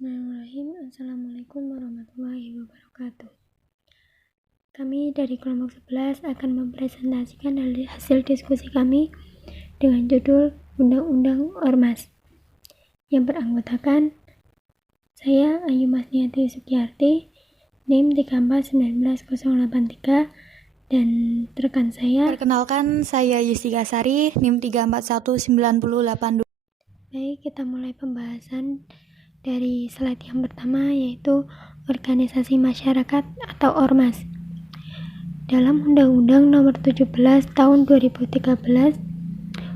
Bismillahirrahmanirrahim. Assalamualaikum warahmatullahi wabarakatuh. Kami dari kelompok 11 akan mempresentasikan hasil diskusi kami dengan judul Undang-Undang Ormas yang beranggotakan saya Ayu Masniati Sukiyarti, NIM 3499083, dan rekan saya. Perkenalkan, saya Yustika Sari, NIM 3419082. Baik, kita mulai pembahasan dari slide yang pertama, yaitu organisasi masyarakat atau Ormas. Dalam Undang-Undang Nomor 17 Tahun 2013,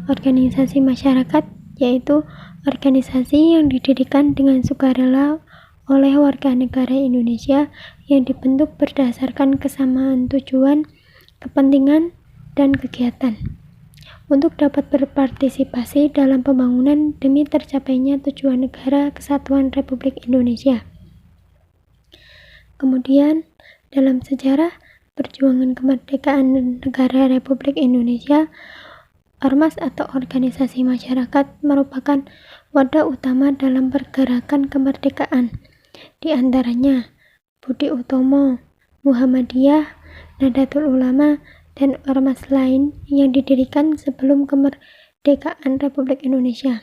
organisasi masyarakat yaitu organisasi yang didirikan dengan sukarela oleh warga negara Indonesia yang dibentuk berdasarkan kesamaan tujuan, kepentingan, dan kegiatan untuk dapat berpartisipasi dalam pembangunan demi tercapainya tujuan negara kesatuan Republik Indonesia. Kemudian, dalam sejarah perjuangan kemerdekaan negara Republik Indonesia, Ormas atau organisasi masyarakat merupakan wadah utama dalam pergerakan kemerdekaan. Di antaranya Budi Utomo, Muhammadiyah, Nahdlatul Ulama, dan ormas lain yang didirikan sebelum kemerdekaan Republik Indonesia.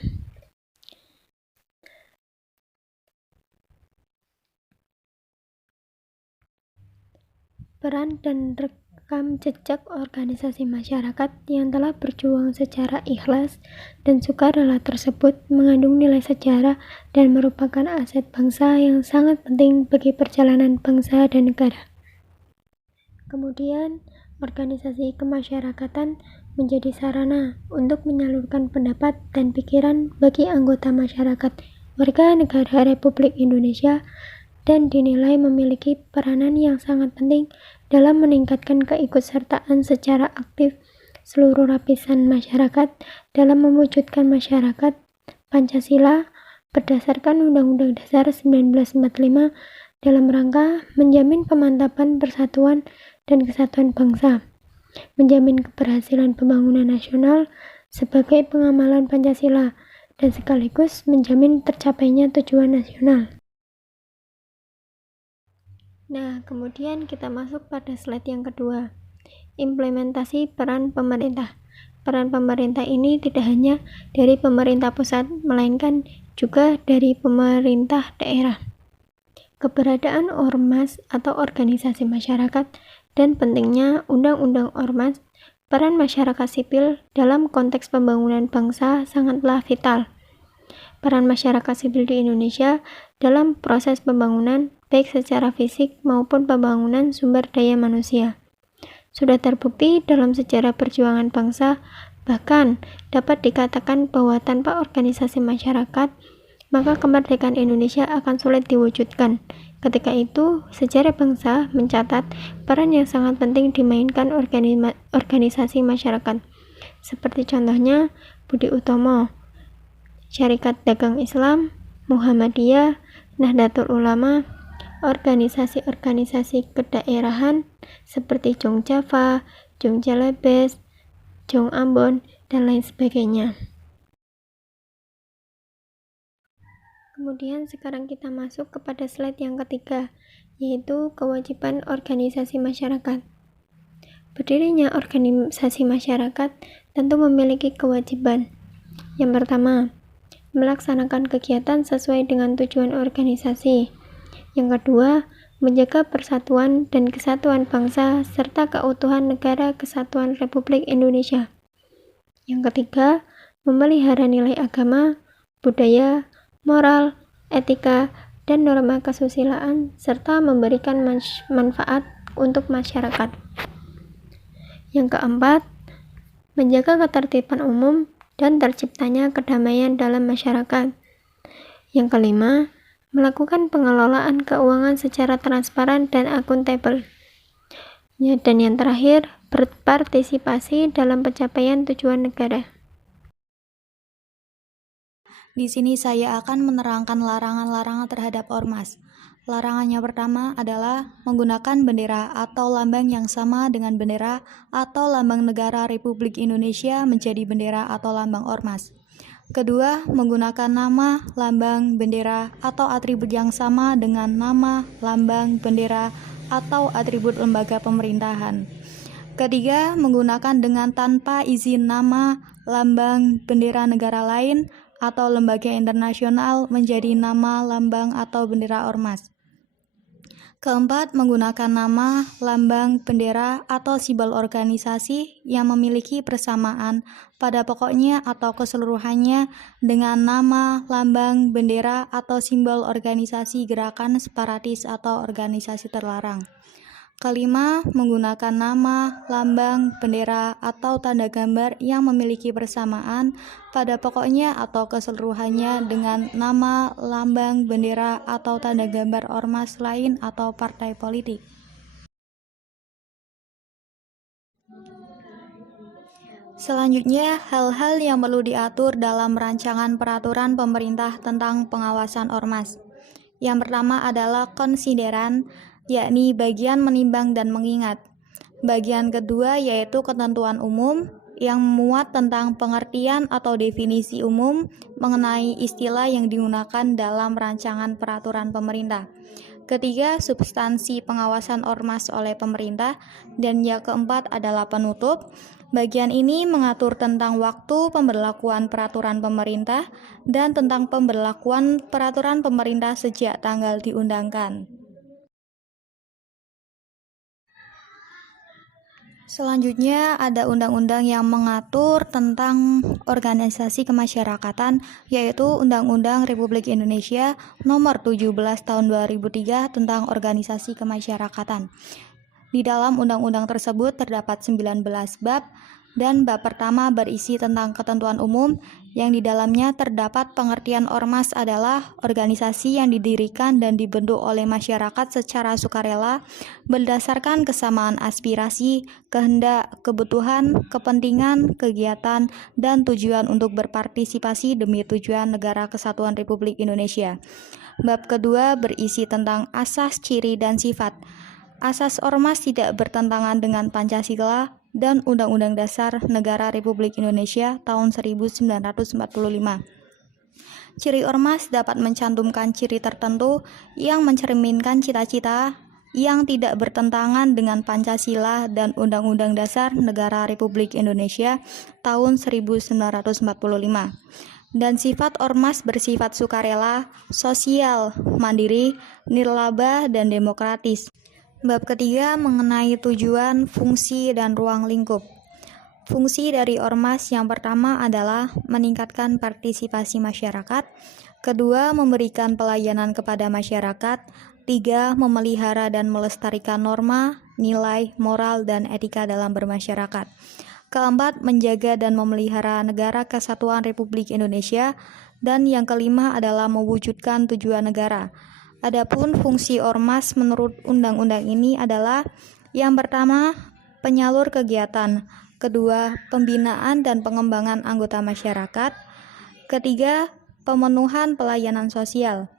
Peran dan rekam jejak organisasi masyarakat yang telah berjuang secara ikhlas dan sukarela tersebut mengandung nilai sejarah dan merupakan aset bangsa yang sangat penting bagi perjalanan bangsa dan negara. Kemudian, organisasi kemasyarakatan menjadi sarana untuk menyalurkan pendapat dan pikiran bagi anggota masyarakat warga negara Republik Indonesia dan dinilai memiliki peranan yang sangat penting dalam meningkatkan keikutsertaan secara aktif seluruh lapisan masyarakat dalam mewujudkan masyarakat Pancasila berdasarkan Undang-Undang Dasar 1945 dalam rangka menjamin pemantapan persatuan dan kesatuan bangsa, menjamin keberhasilan pembangunan nasional sebagai pengamalan Pancasila, dan sekaligus menjamin tercapainya tujuan nasional. Nah, kemudian kita masuk pada slide yang kedua, implementasi peran pemerintah. Peran pemerintah ini tidak hanya dari pemerintah pusat, melainkan juga dari pemerintah daerah. Keberadaan ormas atau organisasi masyarakat dan pentingnya Undang-Undang Ormas, peran masyarakat sipil dalam konteks pembangunan bangsa sangatlah vital. Peran masyarakat sipil di Indonesia dalam proses pembangunan baik secara fisik maupun pembangunan sumber daya manusia sudah terbukti dalam sejarah perjuangan bangsa, bahkan dapat dikatakan bahwa tanpa organisasi masyarakat, maka kemerdekaan Indonesia akan sulit diwujudkan. Ketika itu, sejarah bangsa mencatat peran yang sangat penting dimainkan organisasi masyarakat, seperti contohnya Budi Utomo, Syarikat Dagang Islam, Muhammadiyah, Nahdlatul Ulama, organisasi-organisasi kedaerahan seperti Jong Java, Jong Celebes, Jong Ambon, dan lain sebagainya. Kemudian sekarang kita masuk kepada slide yang ketiga, yaitu kewajiban organisasi masyarakat. Berdirinya organisasi masyarakat tentu memiliki kewajiban. Yang pertama, melaksanakan kegiatan sesuai dengan tujuan organisasi. Yang kedua, menjaga persatuan dan kesatuan bangsa serta keutuhan negara kesatuan Republik Indonesia. Yang ketiga, memelihara nilai agama, budaya, moral, etika, dan norma kesusilaan, serta memberikan manfaat untuk masyarakat. Yang keempat, menjaga ketertiban umum dan terciptanya kedamaian dalam masyarakat. Yang kelima, melakukan pengelolaan keuangan secara transparan dan akuntabel. Dan yang terakhir, berpartisipasi dalam pencapaian tujuan negara. Di sini saya akan menerangkan larangan-larangan terhadap ormas. Larangannya pertama adalah menggunakan bendera atau lambang yang sama dengan bendera atau lambang negara Republik Indonesia menjadi bendera atau lambang ormas. Kedua, menggunakan nama, lambang, bendera, atau atribut yang sama dengan nama, lambang, bendera, atau atribut lembaga pemerintahan. Ketiga, menggunakan dengan tanpa izin nama, lambang, bendera negara lain, atau lembaga internasional menjadi nama, lambang, atau bendera ormas. Keempat, menggunakan nama, lambang, bendera, atau simbol organisasi yang memiliki persamaan pada pokoknya atau keseluruhannya dengan nama, lambang, bendera, atau simbol organisasi gerakan separatis atau organisasi terlarang. Kelima, menggunakan nama, lambang, bendera, atau tanda gambar yang memiliki persamaan pada pokoknya atau keseluruhannya dengan nama, lambang, bendera, atau tanda gambar ormas lain atau partai politik. Selanjutnya, hal-hal yang perlu diatur dalam rancangan peraturan pemerintah tentang pengawasan ormas. Yang pertama adalah konsideran, yakni bagian menimbang dan mengingat. Bagian kedua yaitu ketentuan umum yang memuat tentang pengertian atau definisi umum mengenai istilah yang digunakan dalam rancangan peraturan pemerintah. Ketiga, substansi pengawasan ormas oleh pemerintah. Dan yang keempat adalah penutup. Bagian ini mengatur tentang waktu pemberlakuan peraturan pemerintah dan tentang pemberlakuan peraturan pemerintah sejak tanggal diundangkan. Selanjutnya ada undang-undang yang mengatur tentang organisasi kemasyarakatan, yaitu Undang-Undang Republik Indonesia Nomor 17 Tahun 2003 tentang organisasi kemasyarakatan. Di dalam undang-undang tersebut terdapat 19 bab, dan bab pertama berisi tentang ketentuan umum yang di dalamnya terdapat pengertian ormas adalah organisasi yang didirikan dan dibentuk oleh masyarakat secara sukarela berdasarkan kesamaan aspirasi, kehendak, kebutuhan, kepentingan, kegiatan, dan tujuan untuk berpartisipasi demi tujuan Negara Kesatuan Republik Indonesia. Bab kedua berisi tentang asas, ciri, dan sifat. Asas ormas tidak bertentangan dengan Pancasila dan Undang-Undang Dasar Negara Republik Indonesia tahun 1945. Ciri ormas dapat mencantumkan ciri tertentu yang mencerminkan cita-cita yang tidak bertentangan dengan Pancasila dan Undang-Undang Dasar Negara Republik Indonesia tahun 1945. Dan sifat ormas bersifat sukarela, sosial, mandiri, nirlaba, dan demokratis. Bab ketiga mengenai tujuan, fungsi, dan ruang lingkup. Fungsi dari ormas yang pertama adalah meningkatkan partisipasi masyarakat, kedua memberikan pelayanan kepada masyarakat, tiga memelihara dan melestarikan norma, nilai, moral, dan etika dalam bermasyarakat, keempat menjaga dan memelihara Negara Kesatuan Republik Indonesia, dan yang kelima adalah mewujudkan tujuan negara. Adapun fungsi ormas menurut undang-undang ini adalah yang pertama, penyalur kegiatan, kedua, pembinaan dan pengembangan anggota masyarakat, ketiga, pemenuhan pelayanan sosial.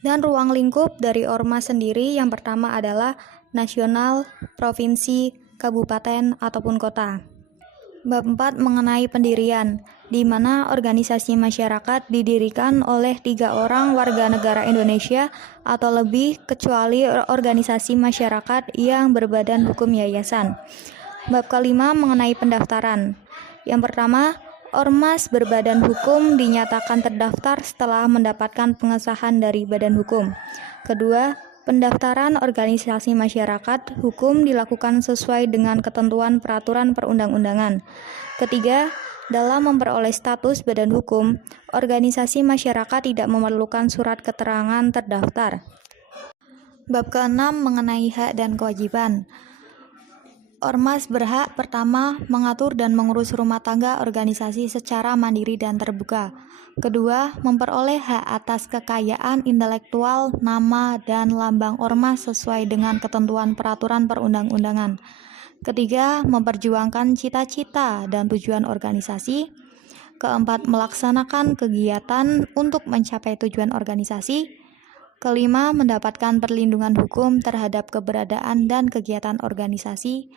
Dan ruang lingkup dari ormas sendiri yang pertama adalah nasional, provinsi, kabupaten, ataupun kota. Bab 4 mengenai pendirian, di mana organisasi masyarakat didirikan oleh 3 orang warga negara Indonesia atau lebih kecuali organisasi masyarakat yang berbadan hukum yayasan. Bab kelima mengenai pendaftaran. Yang pertama, ormas berbadan hukum dinyatakan terdaftar setelah mendapatkan pengesahan dari badan hukum. Kedua, pendaftaran organisasi masyarakat hukum dilakukan sesuai dengan ketentuan peraturan perundang-undangan. Ketiga, dalam memperoleh status badan hukum, organisasi masyarakat tidak memerlukan surat keterangan terdaftar. Bab ke-6 mengenai hak dan kewajiban. Ormas berhak pertama mengatur dan mengurus rumah tangga organisasi secara mandiri dan terbuka. Kedua, memperoleh hak atas kekayaan intelektual, nama, dan lambang ormas sesuai dengan ketentuan peraturan perundang-undangan. Ketiga, memperjuangkan cita-cita dan tujuan organisasi. Keempat, melaksanakan kegiatan untuk mencapai tujuan organisasi. Kelima, mendapatkan perlindungan hukum terhadap keberadaan dan kegiatan organisasi.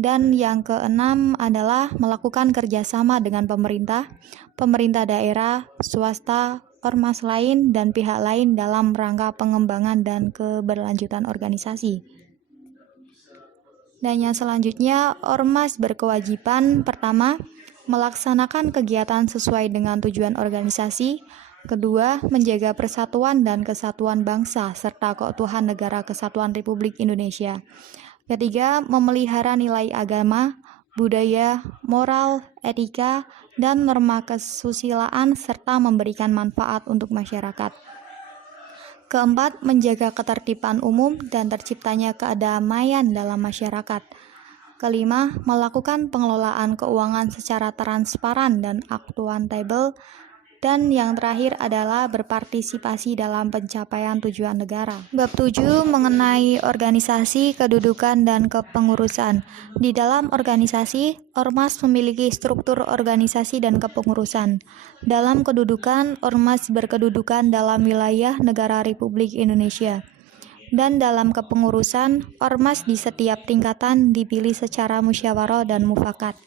Dan yang keenam adalah melakukan kerjasama dengan pemerintah, pemerintah daerah, swasta, ormas lain, dan pihak lain dalam rangka pengembangan dan keberlanjutan organisasi. Dan yang selanjutnya, ormas berkewajiban pertama, melaksanakan kegiatan sesuai dengan tujuan organisasi. Kedua, menjaga persatuan dan kesatuan bangsa serta keutuhan Negara Kesatuan Republik Indonesia. Ketiga, memelihara nilai agama, budaya, moral, etika, dan norma kesusilaan serta memberikan manfaat untuk masyarakat. Keempat, menjaga ketertiban umum dan terciptanya kedamaian dalam masyarakat. Kelima, melakukan pengelolaan keuangan secara transparan dan akuntabel. Dan yang terakhir adalah berpartisipasi dalam pencapaian tujuan negara. Bab 7 mengenai organisasi, kedudukan, dan kepengurusan. Di dalam organisasi, ormas memiliki struktur organisasi dan kepengurusan. Dalam kedudukan, ormas berkedudukan dalam wilayah negara Republik Indonesia. Dan dalam kepengurusan, ormas di setiap tingkatan dipilih secara musyawarah dan mufakat.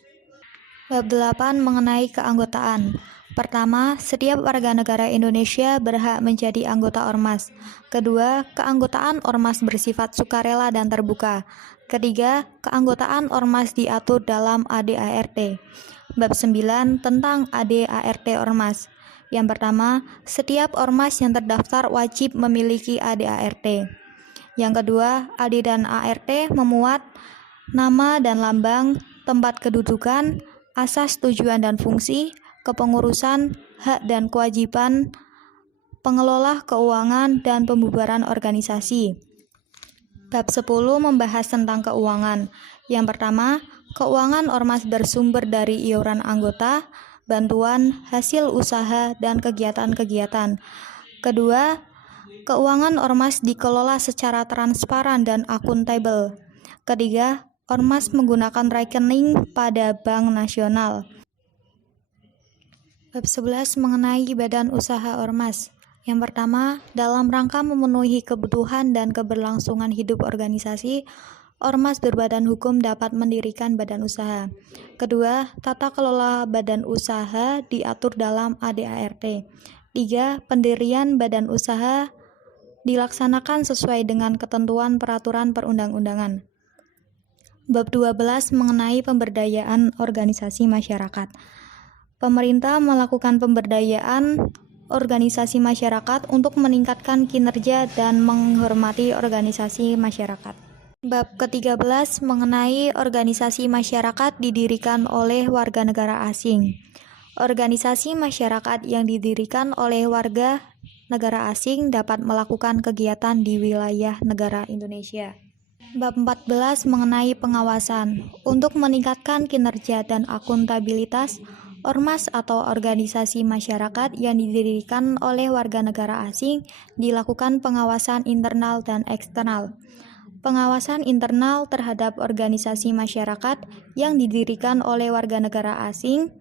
Bab 8 mengenai keanggotaan. Pertama, setiap warga negara Indonesia berhak menjadi anggota ormas. Kedua, keanggotaan ormas bersifat sukarela dan terbuka. Ketiga, keanggotaan ormas diatur dalam ADART. Bab 9 tentang ADART ormas. Yang pertama, setiap ormas yang terdaftar wajib memiliki ADART. Yang kedua, AD dan ART memuat nama dan lambang, tempat kedudukan, asas, tujuan dan fungsi, kepengurusan, hak dan kewajiban, pengelola keuangan, dan pembubaran organisasi. Bab 10 membahas tentang keuangan. Yang pertama, keuangan ormas bersumber dari iuran anggota, bantuan, hasil usaha, dan kegiatan-kegiatan. Kedua, keuangan ormas dikelola secara transparan dan akuntabel. Ketiga, ormas menggunakan rekening pada Bank Nasional. Bab 11 mengenai badan usaha ormas. Yang pertama, dalam rangka memenuhi kebutuhan dan keberlangsungan hidup organisasi, ormas berbadan hukum dapat mendirikan badan usaha. Kedua, tata kelola badan usaha diatur dalam ADART. 3. Pendirian badan usaha dilaksanakan sesuai dengan ketentuan peraturan perundang-undangan. Bab 12 mengenai pemberdayaan organisasi masyarakat. Pemerintah melakukan pemberdayaan organisasi masyarakat untuk meningkatkan kinerja dan menghormati organisasi masyarakat. Bab ke-13 mengenai organisasi masyarakat didirikan oleh warga negara asing. Organisasi masyarakat yang didirikan oleh warga negara asing dapat melakukan kegiatan di wilayah negara Indonesia. Bab 14 mengenai pengawasan. Untuk meningkatkan kinerja dan akuntabilitas, ormas atau organisasi masyarakat yang didirikan oleh warga negara asing dilakukan pengawasan internal dan eksternal. Pengawasan internal terhadap organisasi masyarakat yang didirikan oleh warga negara asing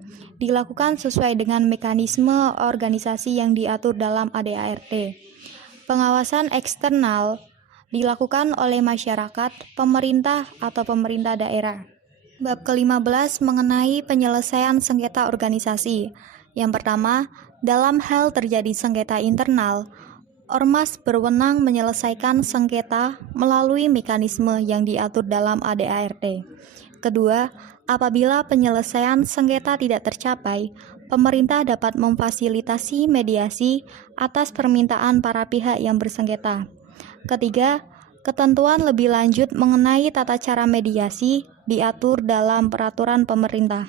dilakukan sesuai dengan mekanisme organisasi yang diatur dalam ADART. Pengawasan eksternal dilakukan oleh masyarakat, pemerintah, atau pemerintah daerah. Bab ke-15 mengenai penyelesaian sengketa organisasi. Yang pertama, dalam hal terjadi sengketa internal, ormas berwenang menyelesaikan sengketa melalui mekanisme yang diatur dalam ADART. Kedua, apabila penyelesaian sengketa tidak tercapai, pemerintah dapat memfasilitasi mediasi atas permintaan para pihak yang bersengketa. Ketiga, ketentuan lebih lanjut mengenai tata cara mediasi diatur dalam peraturan pemerintah.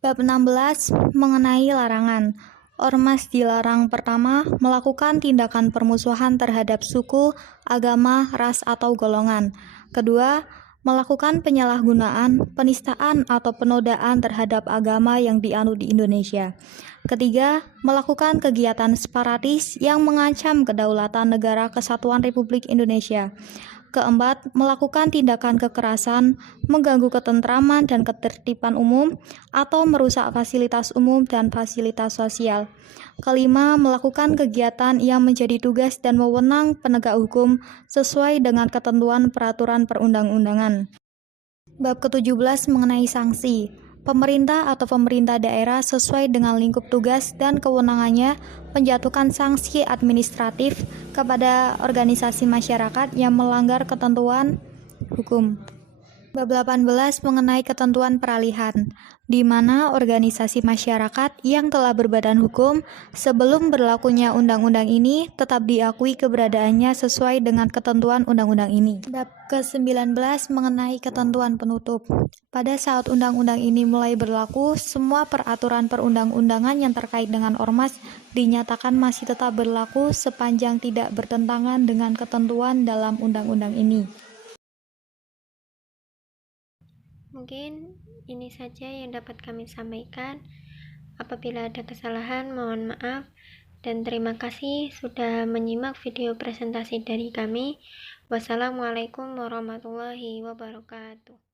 Bab 16 mengenai larangan. Ormas dilarang pertama melakukan tindakan permusuhan terhadap suku, agama, ras, atau golongan. Kedua, melakukan penyalahgunaan, penistaan, atau penodaan terhadap agama yang dianut di Indonesia. Ketiga, melakukan kegiatan separatis yang mengancam kedaulatan Negara Kesatuan Republik Indonesia. Keempat, melakukan tindakan kekerasan, mengganggu ketentraman dan ketertiban umum, atau merusak fasilitas umum dan fasilitas sosial. Kelima, melakukan kegiatan yang menjadi tugas dan wewenang penegak hukum sesuai dengan ketentuan peraturan perundang-undangan. Bab ke-17 mengenai sanksi. Pemerintah atau pemerintah daerah sesuai dengan lingkup tugas dan kewenangannya menjatuhkan sanksi administratif kepada organisasi masyarakat yang melanggar ketentuan hukum. Bab 18 mengenai ketentuan peralihan, di mana organisasi masyarakat yang telah berbadan hukum sebelum berlakunya undang-undang ini tetap diakui keberadaannya sesuai dengan ketentuan undang-undang ini. Bab ke-19 mengenai ketentuan penutup. Pada saat undang-undang ini mulai berlaku, semua peraturan perundang-undangan yang terkait dengan ormas dinyatakan masih tetap berlaku sepanjang tidak bertentangan dengan ketentuan dalam undang-undang ini. Mungkin ini saja yang dapat kami sampaikan. Apabila ada kesalahan, mohon maaf. Dan terima kasih sudah menyimak video presentasi dari kami. Wassalamualaikum warahmatullahi wabarakatuh.